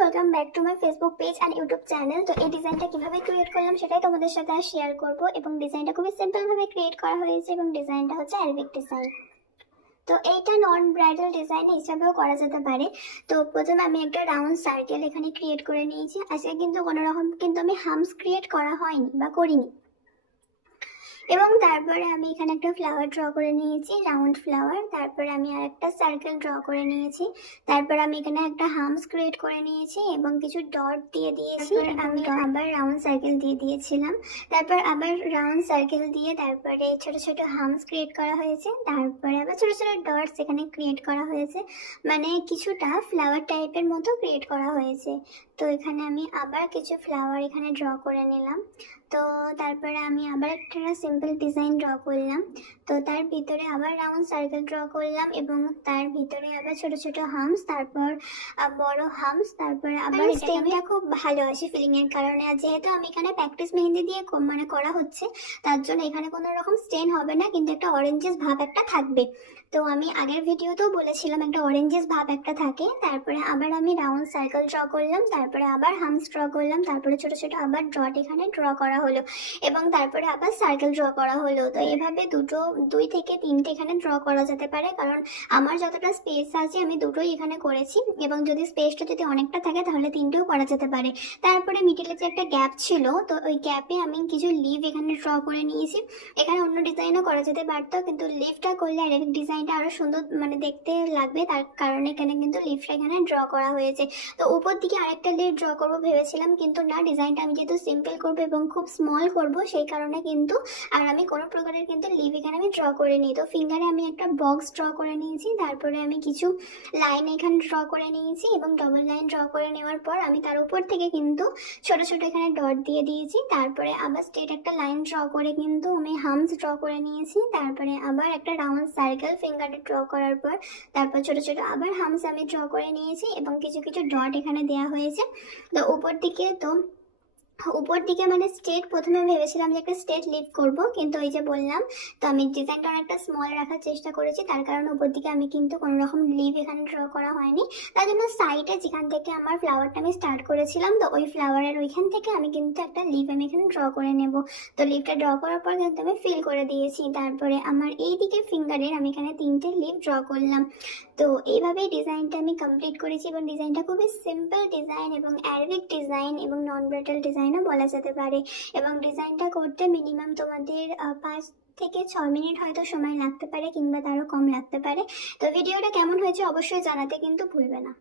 Welcome back to my Facebook page and YouTube channel. তো এই ডিজাইনটা কিভাবে ক্রিয়েট করলাম সেটাই তোমাদের সাথে শেয়ার করব। এবং ডিজাইনটা খুবই সিম্পল ভাবে ক্রিয়েট করা হয়েছে এবং ডিজাইনটা হচ্ছে অ্যারাবিক ডিজাইন। তো এইটা নন ব্রাইডাল ডিজাইন হিসাবেও করা যেতে পারে। তো প্রথমে আমি একটা রাউন্ড সার্কেল এখানে ক্রিয়েট করে নিয়েছি। আজকে কিন্তু কোনো রকম কিন্তু আমি হামস ক্রিয়েট করা হয়নি বা করিনি। এবং তারপরে আমি এখানে একটা ফ্লাওয়ার ড্র করে নিয়েছি, রাউন্ড ফ্লাওয়ার। তারপরে আমি আর একটা সার্কেল ড্র করে নিয়েছি। তারপর আমি এখানে একটা হামস ক্রিয়েট করে নিয়েছি এবং কিছু ডট দিয়ে দিয়েছি। আমি আবার রাউন্ড সার্কেল দিয়ে দিয়েছিলাম। তারপর আবার রাউন্ড সার্কেল দিয়ে তারপরে ছোট ছোট হামস ক্রিয়েট করা হয়েছে। তারপরে আবার ছোট ছোট ডটস এখানে ক্রিয়েট করা হয়েছে, মানে কিছুটা ফ্লাওয়ার টাইপের মতো ক্রিয়েট করা হয়েছে। তো এখানে আমি আবার কিছু ফ্লাওয়ার এখানে ড্র করে নিলাম। তো তারপরে আমি আবার একটা সিম্পল ডিজাইন ড্র করলাম। তো তার ভিতরে আবার রাউন্ড সার্কেল ড্র করলাম এবং তার ভিতরে আবার ছোট ছোট হামস, তারপর বড় হামস। তারপরে আবার স্টেমটা খুব ভালো আসে ফিলিং এর কারণে। আর যেহেতু আমি এখানে প্র্যাকটিস মেহেন্দি দিয়ে মানে করা হচ্ছে, তার জন্য এখানে কোনো রকম স্টেন হবে না, কিন্তু একটা অরেঞ্জেস ভাব একটা থাকবে। তো আমি আগের ভিডিওতেও বলেছিলাম একটা অরেঞ্জেস ভাব একটা থাকে। তারপরে আবার আমি রাউন্ড সার্কেল ড্র করলাম, তারপরে আবার হামস ড্র করলাম, তারপরে ছোট ছোট আবার ডট এখানে ড্র করা হলো এবং তারপরে আবার সার্কেল ড্র করা হলো। তো এভাবে দুই থেকে তিনটে এখানে ড্র করা যেতে পারে, কারণ আমার যতটা স্পেস আছে আমি দুটোই এখানে করেছি। এবং যদি স্পেসটা যদি অনেকটা থাকে তাহলে তিনটেও করা যেতে পারে। তারপরে মিডিলে যে একটা গ্যাপ ছিল, তো ওই গ্যাপে আমি কিছু লিভ এখানে ড্র করে নিয়েছি। এখানে অন্য ডিজাইনও করা যেতে পারতো, কিন্তু লিভটা করলে অ্যারাবিক ডিজাইনটা আরো সুন্দর মানে দেখতে লাগবে, তার কারণে এখানে কিন্তু লিভটা এখানে ড্র করা হয়েছে। তো উপর দিকে আরেকটা লিভ ড্র করবো ভেবেছিলাম, কিন্তু না, ডিজাইনটা আমি যেহেতু সিম্পল করবো এবং খুব স্মল করব সেই কারণে কিন্তু আর আমি কোনো প্রকারের কিন্তু লিভ এখানে আমি ড্র করে নিই। তো ফিঙ্গারে আমি একটা বক্স ড্র করে নিয়েছি। তারপরে আমি কিছু লাইন এখানে ড্র করে নিয়েছি এবং ডবল লাইন ড্র করে নেওয়ার পর আমি তার উপর থেকে কিন্তু ছোট ছোট এখানে ডট দিয়ে দিয়েছি। তারপরে আবার স্ট্রেট একটা লাইন ড্র করে কিন্তু আমি হামস ড্র করে নিয়েছি। তারপরে আবার একটা রাউন্ড সার্কেল ফিঙ্গারে ড্র করার পর তারপর ছোট ছোট আবার হামস আমি ড্র করে নিয়েছি এবং কিছু কিছু ডট এখানে দেওয়া হয়েছে। তো উপর দিকে মানে স্ট্রেট প্রথমে ভেবেছিলাম যে একটা স্ট্রেট লিভ করব, কিন্তু ওই যে বললাম, তো আমি ডিজাইনটা অনেকটা স্মল রাখার চেষ্টা করেছি, তার কারণে উপর দিকে আমি কিন্তু কোনো রকম লিভ এখানে ড্র করা হয়নি। তার জন্য সাইডে যেখান থেকে আমার ফ্লাওয়ারটা আমি স্টার্ট করেছিলাম, তো ওই ফ্লাওয়ারের ওইখান থেকে আমি কিন্তু একটা লিভ আমি এখানে ড্র করে নেব। তো লিভটা ড্র করার পর কিন্তু আমি ফিল করে দিয়েছি। তারপরে আমার এই দিকে ফিঙ্গারের আমি এখানে তিনটে লিভ ড্র করলাম। তো এইভাবেই ডিজাইনটা আমি কমপ্লিট করেছি এবং ডিজাইনটা খুবই সিম্পল ডিজাইন এবং অ্যারাবিক ডিজাইন এবং নন ব্রাইডাল ডিজাইনও বলা যেতে পারে। এবং ডিজাইনটা করতে মিনিমাম তোমাদের 5 থেকে 6 মিনিট হয়তো সময় লাগতে পারে, কিংবা তারও কম লাগতে পারে। তো ভিডিওটা কেমন হয়েছে অবশ্যই জানাতে কিন্তু ভুলবে না।